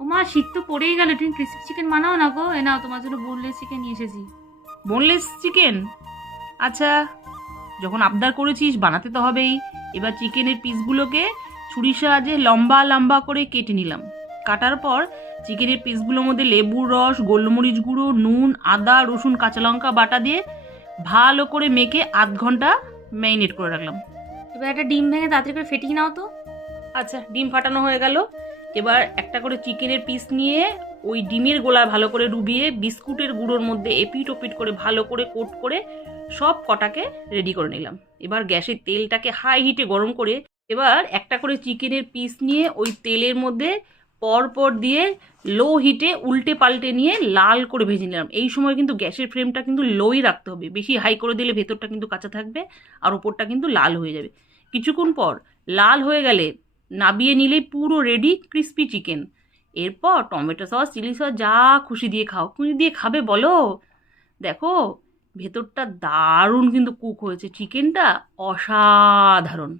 ও মা, শীত তো পড়েই গেল, তুমি ক্রিসপি চিকেন বানাও না গো। এ নাও, তোমার জন্য বোনলেস চিকেন নিয়ে এসেছি। Boneless chicken? আচ্ছা, যখন আবদার করেছিস বানাতে তো হবেই। এবার চিকেনের পিসগুলোকে ছুরির সাহায্যে লম্বা লম্বা করে কেটে নিলাম। কাটার পর চিকেনের পিসগুলোর মধ্যে লেবুর রস, গোলমরিচ গুঁড়ো, নুন, আদা, রসুন, কাঁচা লঙ্কা বাটা দিয়ে ভালো করে মেখে আধ ঘন্টা ম্যারিনেট করে রাখলাম। এবার একটা ডিম ভেঙে তাড়াতাড়ি করে ফেটিয়ে নাও তো। আচ্ছা, ডিম ফাটানো হয়ে গেল। এবার একটা করে চিকেনের পিস নিয়ে ওই ডিমের গোলা ভালো করে ডুবিয়ে বিস্কুটের গুঁড়োর মধ্যে এপিট ওপিট করে ভালো করে কোট করে সব কটাকে রেডি করে নিলাম। এবার গ্যাসের তেলটাকে হাই হিটে গরম করে এবার একটা করে চিকেনের পিস নিয়ে ওই তেলের মধ্যে পর পর দিয়ে লো হিটে উল্টে পাল্টে নিয়ে লাল করে ভেজে নিলাম। এই সময় কিন্তু গ্যাসের ফ্লেমটা কিন্তু লোই রাখতে হবে, বেশি হাই করে দিলে ভেতরটা কিন্তু কাঁচা থাকবে আর ওপরটা কিন্তু লাল হয়ে যাবে। কিছুক্ষণ পর লাল হয়ে গেলে নাবিয়ে নিলেই পুরো রেডি ক্রিস্পি চিকেন। এরপর টমেটো সস, চিলি সস যা খুশি দিয়ে খাও। খুশি দিয়ে খাবে বলো? দেখো, ভেতরটা দারুণ কিন্তু কুক হয়েছে, চিকেনটা অসাধারণ।